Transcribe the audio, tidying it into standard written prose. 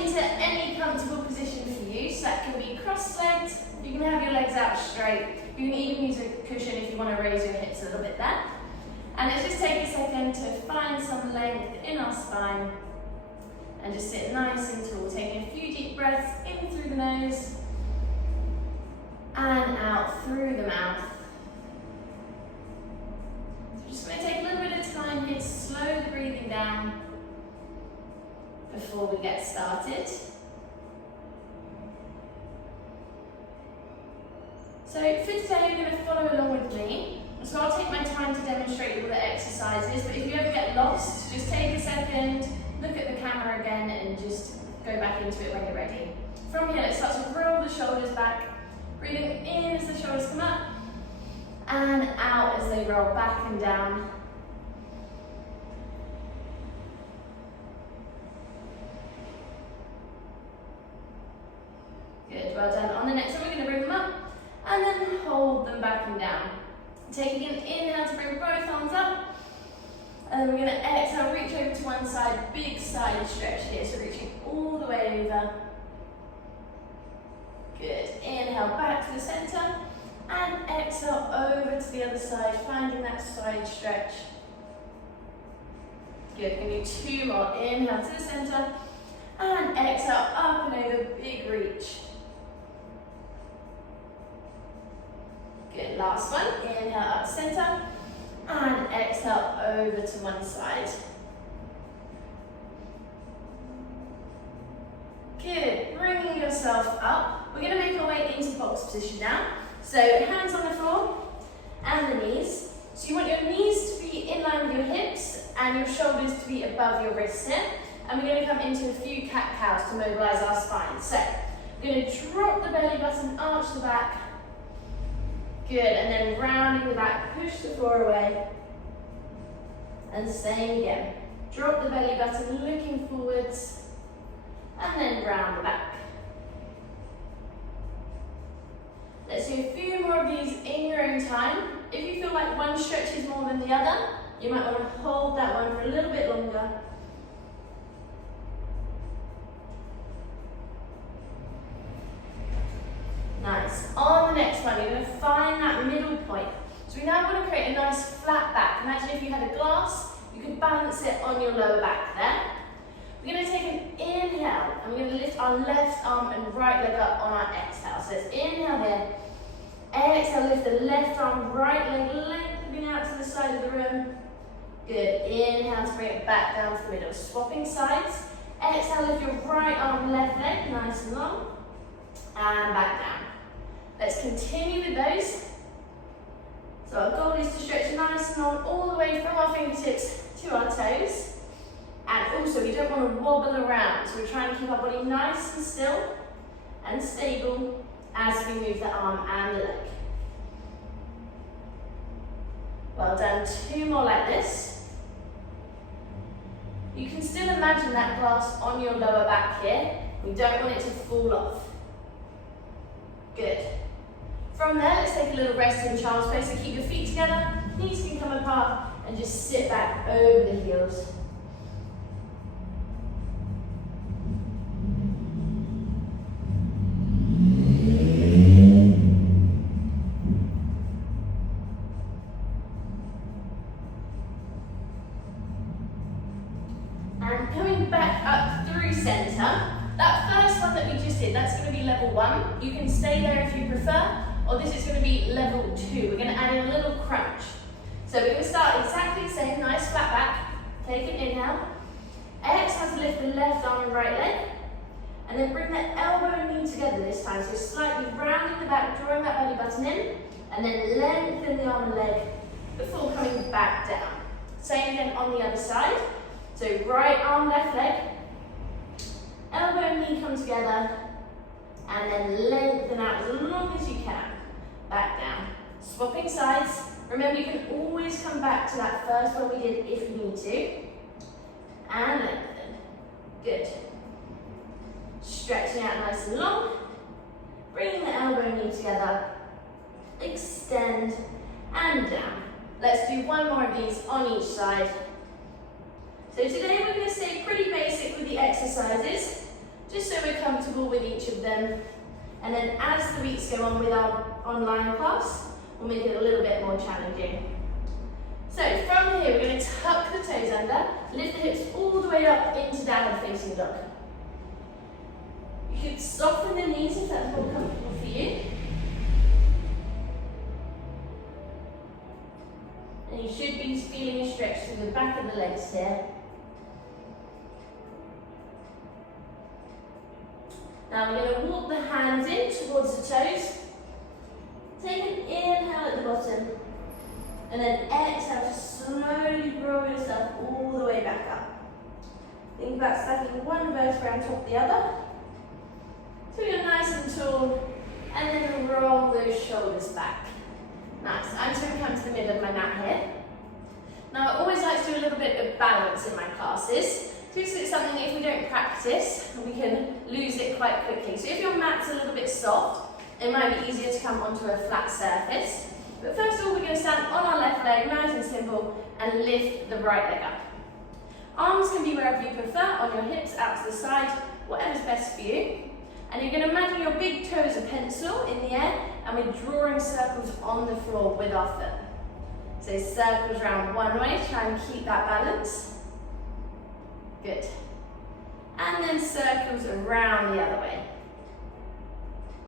into any comfortable position for you. So that can be cross-legged, you can have your legs out straight, you can even use a cushion if you want to raise your hips a little bit there. And let's just take a second to find some length in our spine and just sit nice and tall, taking a few deep breaths in through the nose and out through the mouth. So just going to take a little bit of time here to slow the breathing down before we get started. So for today, you're going to follow along with me. So I'll take my time to demonstrate all the exercises, but if you ever get lost, just take a second, look at the camera again, and just go back into it when you're ready. From here, let's start to roll the shoulders back, breathing in as the shoulders come up, and out as they roll back and down. Good, well done. On the next one, we're going to bring them up, and then hold them back and down. Taking an inhale to bring both arms up, and then we're going to exhale, reach over to one side, big side stretch here, so reaching all the way over. Good, inhale back to the center, and exhale over to the other side, finding that side stretch. Good, going to do two more, inhale to the center, and exhale up and over, big reach. Good, last one, inhale up center, and exhale over to one side. Good, bringing yourself up. We're going to make our way into box position now. So hands on the floor and the knees. So you want your knees to be in line with your hips and your shoulders to be above your wrists here. And we're going to come into a few cat-cows to mobilize our spine. So we're going to drop the belly button, arch the back. Good, and then rounding the back, push the floor away. And same again. Drop the belly button, looking forwards. And then round the back. Let's do a few more of these in your own time. If you feel like one stretches more than the other, you might want to hold that one for a little bit longer. Nice. On the next one, you're going to find that middle point. So we now want to create a nice flat back. Imagine if you had a glass, you could balance it on your lower back there. We're going to take an inhale, and we're going to lift our left arm and right leg up on our exhale. So it's inhale here. Exhale, lift the left arm, right leg lengthening out to the side of the room. Good. Inhale to bring it back down to the middle. Swapping sides. Exhale, lift your right arm, left leg, nice and long. And back down. Let's continue with those. So our goal is to stretch nice and long all the way from our fingertips to our toes. And also we don't want to wobble around, so we're trying to keep our body nice and still and stable as we move the arm and the leg. Well done, two more like this. You can still imagine that glass on your lower back here. We don't want it to fall off. Good. From there, let's take a little rest in child's pose. So keep your feet together, knees can come apart, and just sit back over the heels. And coming back up through center. That first one that we just did, that's going to be level 1. You can stay there if you prefer, or this is going to be level 2. We're going to add in a little crunch. So we're going to start exactly the same, nice flat back. Take an inhale. Exhale to lift the left arm and right leg. And then bring the elbow and knee together this time. So slightly rounding the back, drawing that belly button in, and then lengthen the arm and leg before coming back down. Same again on the other side. So right arm, left leg. Elbow and knee come together, and then lengthen out as long as you can. Back down. Swapping sides. Remember, you can always come back to that first one we did if you need to. And lengthen. Good. Stretching out nice and long. Bringing the elbow and knee together. Extend and down. Let's do one more of these on each side. So today we're going to stay pretty basic with the exercises. just so we're comfortable with each of them. And then as the weeks go on with our online class, we'll make it a little bit more challenging. So from here, we're going to tuck the toes under, lift the hips all the way up into downward facing dog. You could soften the knees if that's more comfortable for you. And you should be feeling a stretch through the back of the legs here. Now we're going to walk the hands in towards the toes. Take an inhale at the bottom. And then exhale to slowly roll yourself all the way back up. Think about stacking one vertebra on top of the other. So you're nice and tall. And then roll those shoulders back. Nice. I'm just going to come to the middle of my mat here. Now I always like to do a little bit of balance in my classes. Because it's something if we don't practice, we can lose it quite quickly. So if your mat's a little bit soft, it might be easier to come onto a flat surface. But first of all, we're going to stand on our left leg, nice and simple, and lift the right leg up. Arms can be wherever you prefer, on your hips, out to the side, whatever's best for you. And you're going to imagine your big toe as a pencil in the air, and we're drawing circles on the floor with our foot. So circles around one way, try and keep that balance. Good. And then circles around the other way.